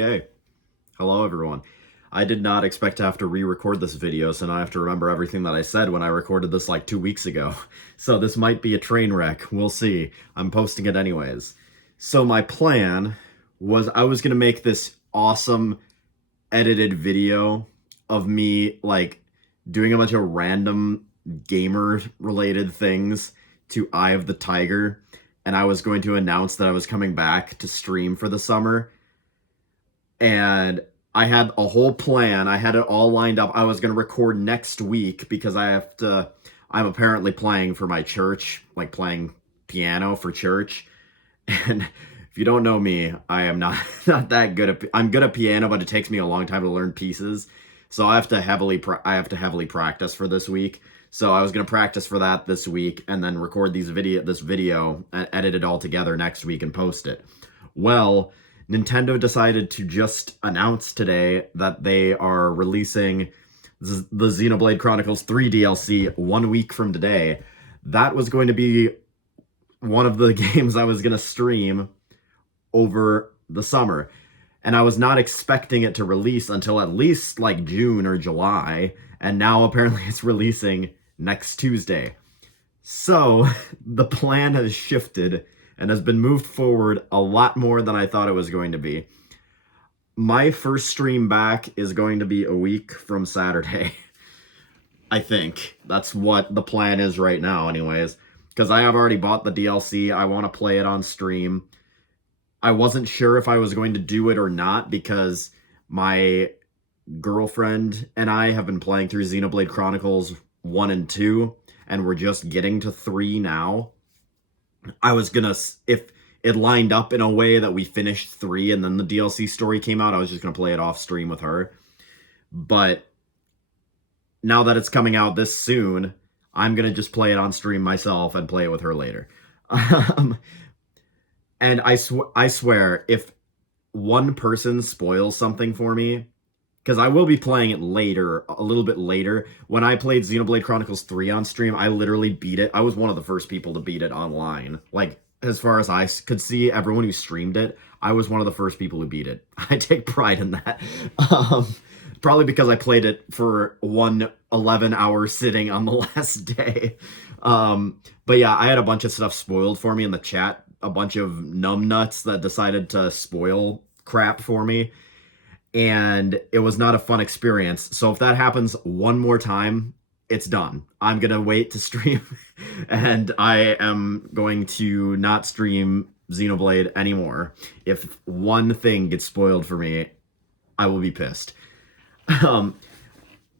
Okay, hello everyone. I did not expect to have to re-record this video, so now I have to remember everything that I said when I recorded this like 2 weeks ago. So this might be a train wreck, we'll see. I'm posting it anyways. So my plan was I was gonna make this awesome edited video of me like doing a bunch of random gamer related things to Eye of the Tiger, and I was going to announce that I was coming back to stream for the summer. And I had a whole plan. I had it all lined up. I was going to record next week because I'm apparently playing for my church, like playing piano for church. And if you don't know me, I am not not that good at I'm good at piano, but it takes me a long time to learn pieces. So I have to heavily practice for this week. So I was going to practice for that this week and then record this video, edit it all together next week and post it. Well, Nintendo decided to just announce today that they are releasing the Xenoblade Chronicles 3 DLC 1 week from today. That was going to be one of the games I was going to stream over the summer. And I was not expecting it to release until at least like June or July. And now apparently it's releasing next Tuesday. So the plan has shifted and has been moved forward a lot more than I thought it was going to be. My first stream back is going to be a week from Saturday. I think. That's what the plan is right now, anyways. Because I have already bought the DLC. I want to play it on stream. I wasn't sure if I was going to do it or not because my girlfriend and I have been playing through Xenoblade Chronicles 1 and 2, and we're just getting to 3 now. I was gonna, if it lined up in a way that we finished 3 and then the DLC story came out, I was just gonna play it off stream with her. But now that it's coming out this soon, I'm gonna just play it on stream myself and play it with her later. And I swear, if one person spoils something for me, because I will be playing it later, a little bit later. When I played Xenoblade Chronicles 3 on stream, I literally beat it. I was one of the first people to beat it online. Like, as far as I could see, everyone who streamed it, I was one of the first people who beat it. I take pride in that. Probably because I played it for 11-hour sitting on the last day. But yeah, I had a bunch of stuff spoiled for me in the chat. A bunch of numbnuts that decided to spoil crap for me. And it was not a fun experience. So if that happens one more time, it's done. I'm going to wait to stream, and I am going to not stream Xenoblade anymore. If one thing gets spoiled for me, I will be pissed.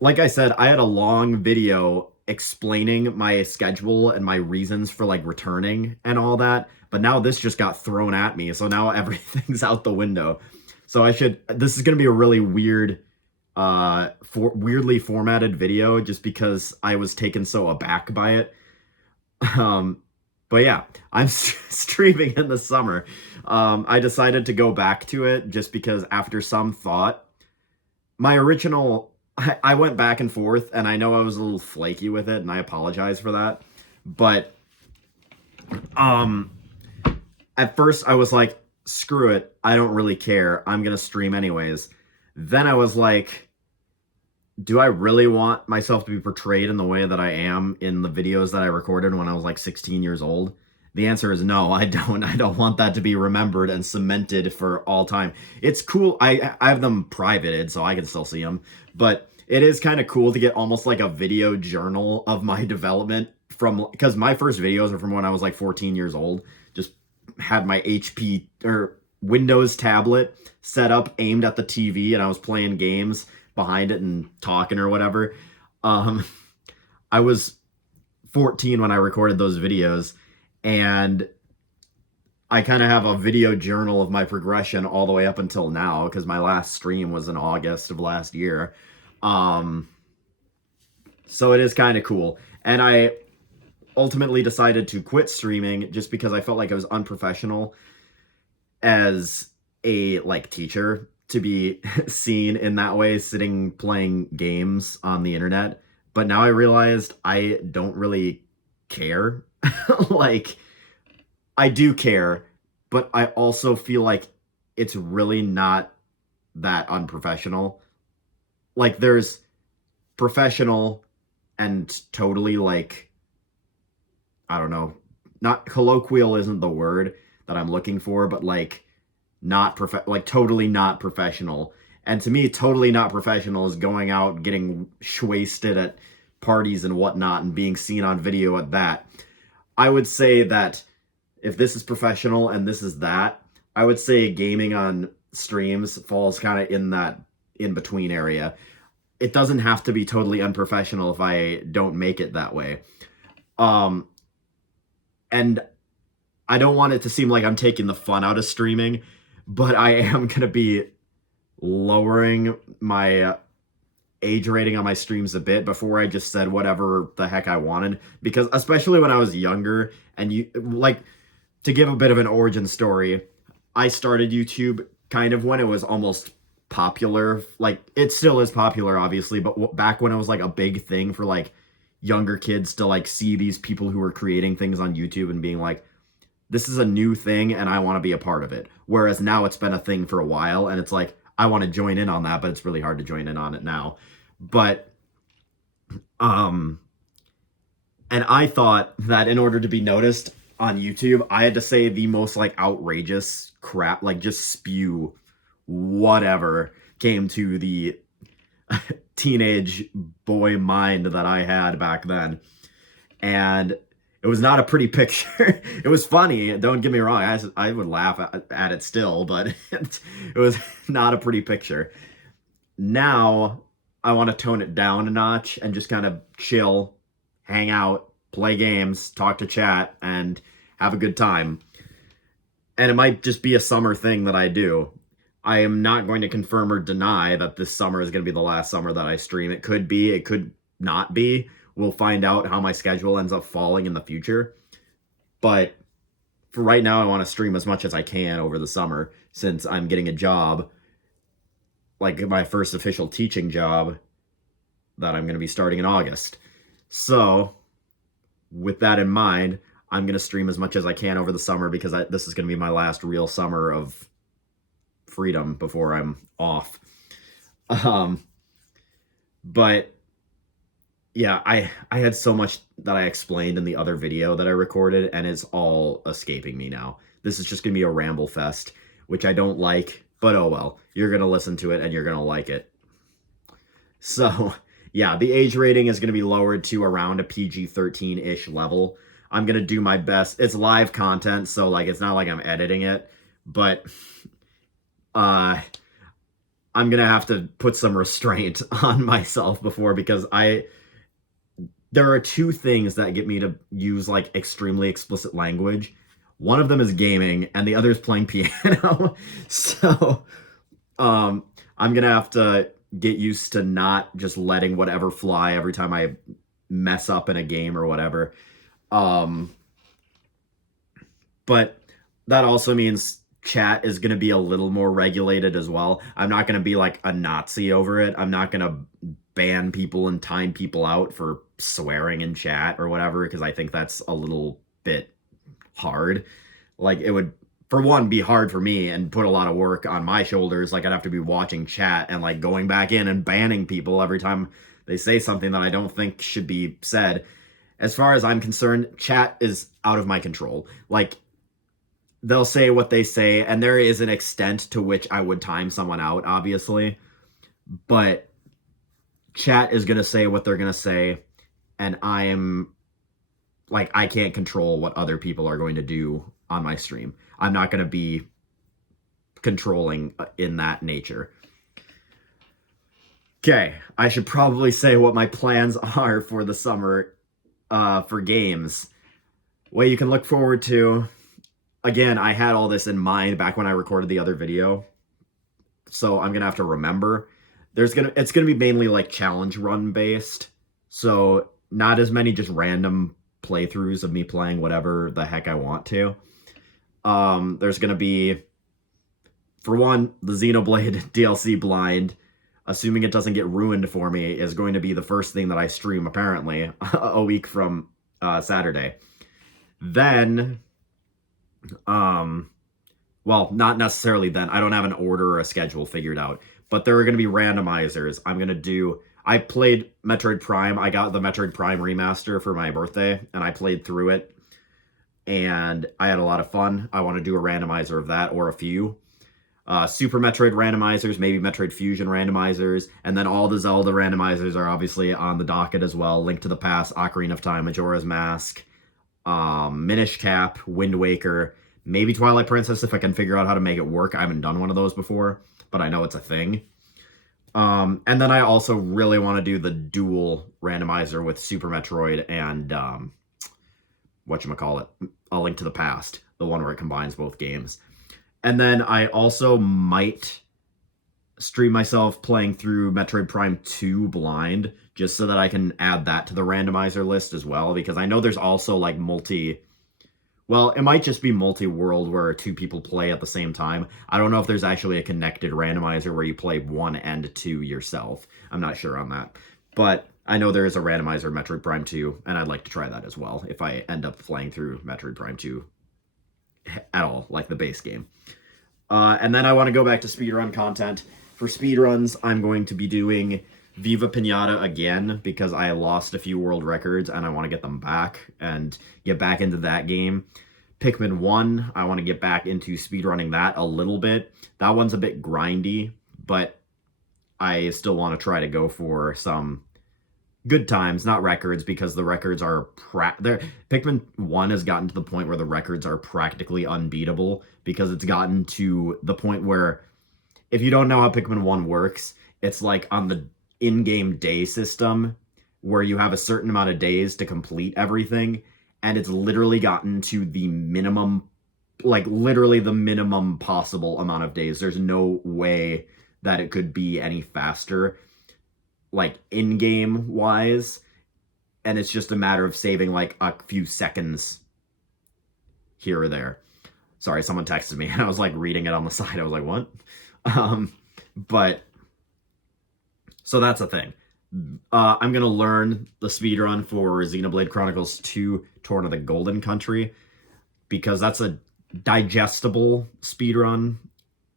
Like I said, I had a long video explaining my schedule and my reasons for like returning and all that, but now this just got thrown at me, so now everything's out the window. So this is going to be a really weird, weirdly formatted video just because I was taken so aback by it. But yeah, I'm streaming in the summer. I decided to go back to it just because after some thought, I went back and forth, and I know I was a little flaky with it, and I apologize for that. But, at first I was like, screw it, I don't really care, I'm gonna stream anyways. Then I was like, do I really want myself to be portrayed in the way that I am in the videos that I recorded when I was like 16 years old? The answer is no, I don't. I don't want that to be remembered and cemented for all time. It's cool, I have them privated so I can still see them, but it is kind of cool to get almost like a video journal of my development because my first videos are from when I was like 14 years old. Just had my HP or Windows tablet set up aimed at the TV, and I was playing games behind it and talking or whatever. I was 14 when I recorded those videos, and I kind of have a video journal of my progression all the way up until now because my last stream was in August of last year. So it is kind of cool. And I ultimately decided to quit streaming just because I felt like I was unprofessional as a like teacher to be seen in that way, sitting playing games on the internet. But now I realized I don't really care. Like, I do care, but I also feel like it's really not that unprofessional. Like, there's professional and totally, like, I don't know, not colloquial isn't the word that I'm looking for, but like like totally not professional. And to me, totally not professional is going out, getting wasted at parties and whatnot, and being seen on video at that. I would say that if this is professional and this is that, I would say gaming on streams falls kind of in that in between area. It doesn't have to be totally unprofessional if I don't make it that way. Um, and I don't want it to seem like I'm taking the fun out of streaming, but I am going to be lowering my age rating on my streams a bit. Before I just said whatever the heck I wanted, because especially when I was younger, and you like, to give a bit of an origin story, I started YouTube kind of when it was almost popular. Like, it still is popular, obviously, but back when it was like a big thing for like younger kids to like see these people who were creating things on YouTube and being like, this is a new thing and I want to be a part of it. Whereas now it's been a thing for a while and it's like, I want to join in on that, but it's really hard to join in on it now. But, and I thought that in order to be noticed on YouTube, I had to say the most like outrageous crap, like just spew whatever came to the teenage boy mind that I had back then. And it was not a pretty picture. It was funny, don't get me wrong, I would laugh at it still, but it was not a pretty picture. Now, I want to tone it down a notch and just kind of chill, hang out, play games, talk to chat, and have a good time. And it might just be a summer thing that I do. I am not going to confirm or deny that this summer is going to be the last summer that I stream. It could be, it could not be. We'll find out how my schedule ends up falling in the future. But for right now, I want to stream as much as I can over the summer, since I'm getting a job, like my first official teaching job, that I'm going to be starting in August. So, with that in mind, I'm going to stream as much as I can over the summer, because this is going to be my last real summer of freedom before I'm off. But yeah, I had so much that I explained in the other video that I recorded, and it's all escaping me now. This is just going to be a ramble fest, which I don't like, but oh well. You're going to listen to it, and you're going to like it. So, yeah, the age rating is going to be lowered to around a PG-13-ish level. I'm going to do my best. It's live content, so, like, it's not like I'm editing it, but I'm going to have to put some restraint on myself because there are two things that get me to use like extremely explicit language. One of them is gaming and the other is playing piano. So I'm going to have to get used to not just letting whatever fly every time I mess up in a game or whatever. But that also means chat is going to be a little more regulated as well. I'm not going to be like a Nazi over it. I'm not going to ban people and time people out for swearing in chat or whatever, because I think that's a little bit hard. Like, it would, for one, be hard for me and put a lot of work on my shoulders. Like, I'd have to be watching chat and like going back in and banning people every time they say something that I don't think should be said. As far as I'm concerned, chat is out of my control. Like, they'll say what they say, and there is an extent to which I would time someone out, obviously. But chat is going to say what they're going to say, and I can't control what other people are going to do on my stream. I'm not going to be controlling in that nature. Okay, I should probably say what my plans are for the summer for games. What you can look forward to. Again, I had all this in mind back when I recorded the other video, so I'm going to have to remember. It's going to be mainly like challenge run based, so not as many just random playthroughs of me playing whatever the heck I want to. There's going to be, for one, the Xenoblade DLC blind, assuming it doesn't get ruined for me, is going to be the first thing that I stream, apparently, a week from Saturday. Then, well, well, not necessarily then. I don't have an order or a schedule figured out, but there are going to be randomizers. I played Metroid Prime. I got the Metroid Prime remaster for my birthday, and I played through it, and I had a lot of fun. I want to do a randomizer of that or a few. Super Metroid randomizers, maybe Metroid Fusion randomizers, and then all the Zelda randomizers are obviously on the docket as well. Link to the Past, Ocarina of Time, Majora's Mask, Minish Cap, Wind Waker, maybe Twilight Princess if I can figure out how to make it work. I haven't done one of those before, but I know it's a thing. And then I also really want to do the dual randomizer with Super Metroid and whatchamacallit, A Link to the Past, the one where it combines both games. And then I also might stream myself playing through Metroid Prime 2 blind, just so that I can add that to the randomizer list as well, because I know there's also like well, it might just be multi-world where two people play at the same time. I don't know if there's actually a connected randomizer where you play 1 and 2 yourself. I'm not sure on that. But I know there is a randomizer Metroid Prime 2, and I'd like to try that as well if I end up playing through Metroid Prime 2 at all, like the base game. And then I want to go back to speedrun content. For speedruns, I'm going to be doing Viva Pinata again, because I lost a few world records and I want to get them back and get back into that game. Pikmin 1, I want to get back into speedrunning that a little bit. That one's a bit grindy, but I still want to try to go for some good times, not records, because the records are Pikmin 1 has gotten to the point where the records are practically unbeatable, because it's gotten to the point where if you don't know how Pikmin 1 works, it's like on the in-game day system where you have a certain amount of days to complete everything, and it's literally gotten to the minimum, like literally the minimum possible amount of days. There's no way that it could be any faster, like in-game wise, and it's just a matter of saving like a few seconds here or there. Sorry, someone texted me and I was like reading it on the side. I was like, what? But so that's a thing. I'm going to learn the speedrun for Xenoblade Chronicles 2 Torn of the Golden Country, because that's a digestible speedrun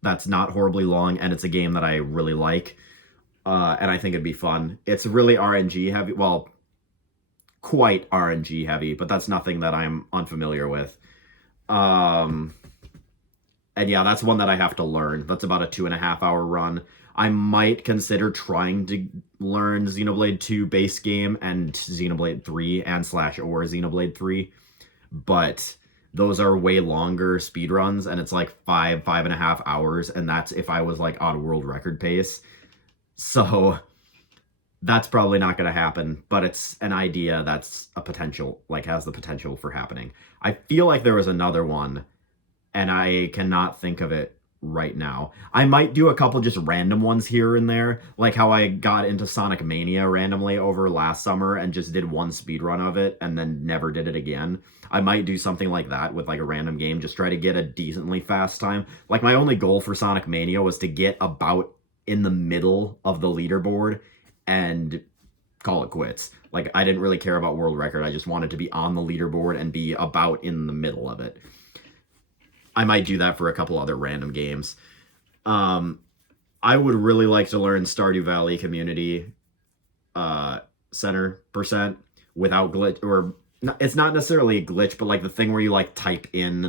that's not horribly long, and it's a game that I really like, and I think it'd be fun. It's really RNG heavy, well, quite RNG heavy, but that's nothing that I'm unfamiliar with. And yeah, that's one that I have to learn. That's about a 2.5-hour run. I might consider trying to learn Xenoblade 2 base game and Xenoblade 3 and /or Xenoblade 3, but those are way longer speedruns, and it's like 5.5 hours, and that's if I was like on world record pace. So that's probably not going to happen, but it's an idea that's a potential, like has the potential for happening. I feel like there was another one, and I cannot think of it right now. I might do a couple just random ones here and there, like how I got into Sonic Mania randomly over last summer and just did one speedrun of it and then never did it again. I might do something like that with like a random game, just try to get a decently fast time. Like my only goal for Sonic Mania was to get about in the middle of the leaderboard and call it quits. Like I didn't really care about world record. I just wanted to be on the leaderboard and be about in the middle of it. I might do that for a couple other random games. I would really like to learn Stardew Valley Community Center % without glitch, or it's not necessarily a glitch, but like the thing where you like type in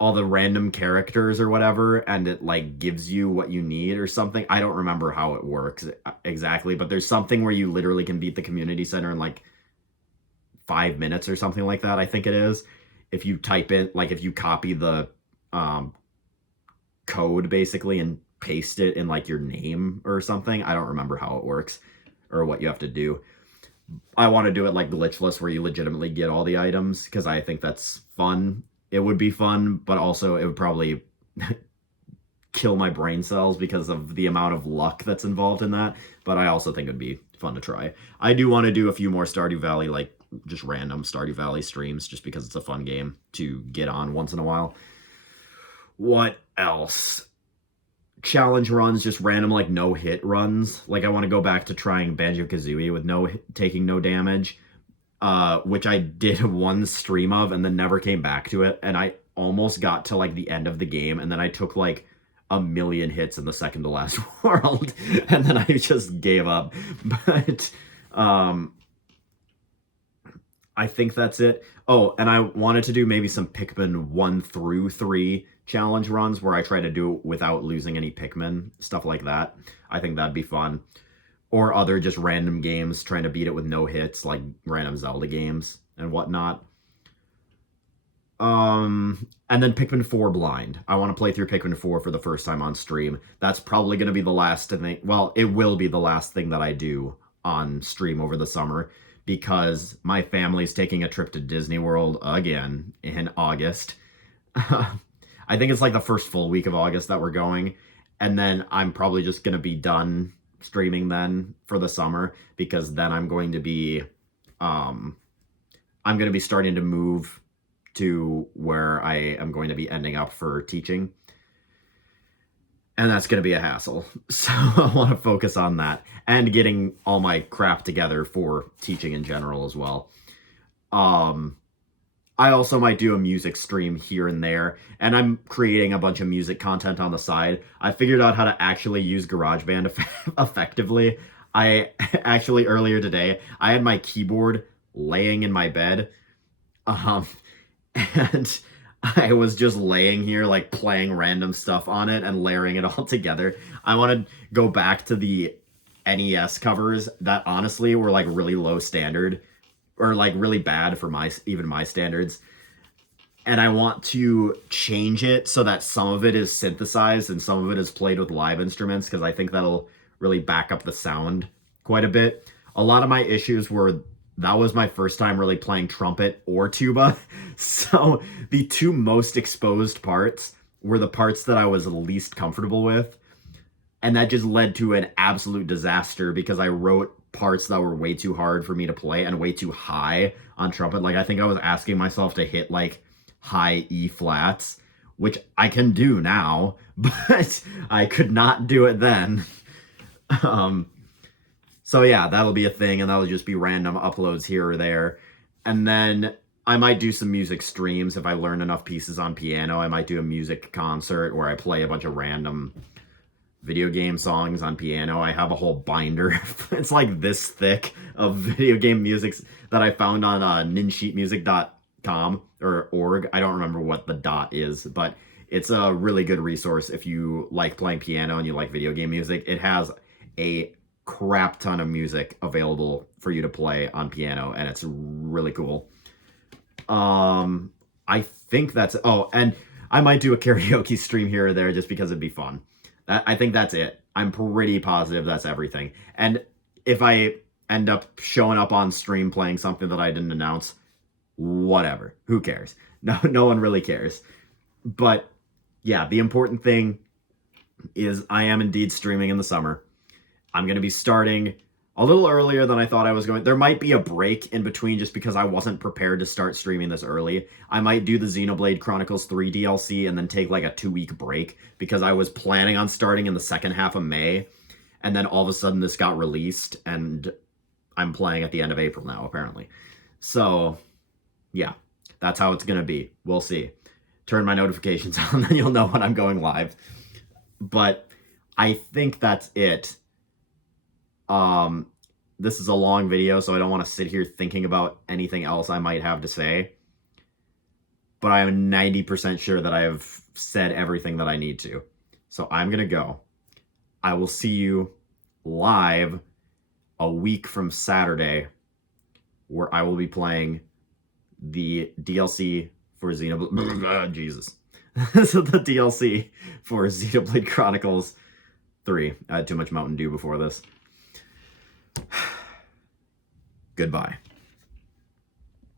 all the random characters or whatever, and it like gives you what you need or something. I don't remember how it works exactly, but there's something where you literally can beat the community center in like 5 minutes or something like that, I think it is. If you type in, like if you copy the code basically and paste it in like your name or something. I don't remember how it works or what you have to do. I want to do it like glitchless where you legitimately get all the items, because I think that's fun. It would be fun, but also it would probably kill my brain cells because of the amount of luck that's involved in that. But I also think it'd be fun to try. I do want to do a few more Stardew Valley, like just random Stardew Valley streams, just because it's a fun game to get on once in a while. What else? Challenge runs, just random like no-hit runs. Like I want to go back to trying Banjo-Kazooie with taking no damage, which I did one stream of and then never came back to it. And almost got to like the end of the game, and then I took like a million hits in the second to last world, and then I just gave up. But I think that's it. Oh, and I wanted to do maybe some Pikmin 1 through 3 challenge runs where I try to do it without losing any Pikmin, stuff like that. I think that'd be fun. Or other just random games, trying to beat it with no hits, like random Zelda games and whatnot. And then Pikmin 4 blind. I want to play through Pikmin 4 for the first time on stream. That's probably going to be the last thing. Well, it will be the last thing that I do on stream over the summer, because my family's taking a trip to Disney World again in August. I think it's like the first full week of August that we're going. And then I'm probably just going to be done streaming then for the summer, because then I'm going to be starting to move to where I am going to be ending up for teaching. And that's going to be a hassle. So I want to focus on that and getting all my crap together for teaching in general as well. I also might do a music stream here and there, and I'm creating a bunch of music content on the side. I figured out how to actually use GarageBand effectively. I actually, earlier today, I had my keyboard laying in my bed, and I was just laying here, like, playing random stuff on it and layering it all together. I want to go back to the NES covers that honestly were, like, really low standard, or, like, really bad for even my standards. And I want to change it so that some of it is synthesized and some of it is played with live instruments, because I think that'll really back up the sound quite a bit. A lot of my issues were that was my first time really playing trumpet or tuba. So the two most exposed parts were the parts that I was least comfortable with. And that just led to an absolute disaster, because I wrote parts that were way too hard for me to play and way too high on trumpet. Like, I think I was asking myself to hit like high E flats, which I can do now, but I could not do it then. So yeah, that'll be a thing, and that'll just be random uploads here or there. And then I might do some music streams if I learn enough pieces on piano. I might do a music concert where I play a bunch of random video game songs on piano. I have a whole binder. It's like this thick of video game music that I found on ninsheetmusic.com or org. I don't remember what the dot is, but it's a really good resource if you like playing piano and you like video game music. It has a crap ton of music available for you to play on piano, and it's really cool. I think that's... Oh, and I might do a karaoke stream here or there just because it'd be fun. I think that's it. I'm pretty positive that's everything. And if I end up showing up on stream playing something that I didn't announce, whatever. Who cares? No one really cares. But yeah, the important thing is I am indeed streaming in the summer. I'm going to be starting a little earlier than I thought I was going. There might be a break in between just because I wasn't prepared to start streaming this early. I might do the Xenoblade Chronicles 3 DLC and then take like a 2-week break, because I was planning on starting in the second half of May, and then all of a sudden this got released and I'm playing at the end of April now, apparently. So yeah, that's how it's going to be. We'll see. Turn my notifications on, then you'll know when I'm going live. But I think that's it. This is a long video, so I don't want to sit here thinking about anything else I might have to say. But I am 90% sure that I have said everything that I need to. So I'm going to go. I will see you live a week from Saturday, where I will be playing the DLC for Xenoblade... Jesus. So the DLC for Xenoblade Chronicles 3. I had too much Mountain Dew before this. Goodbye.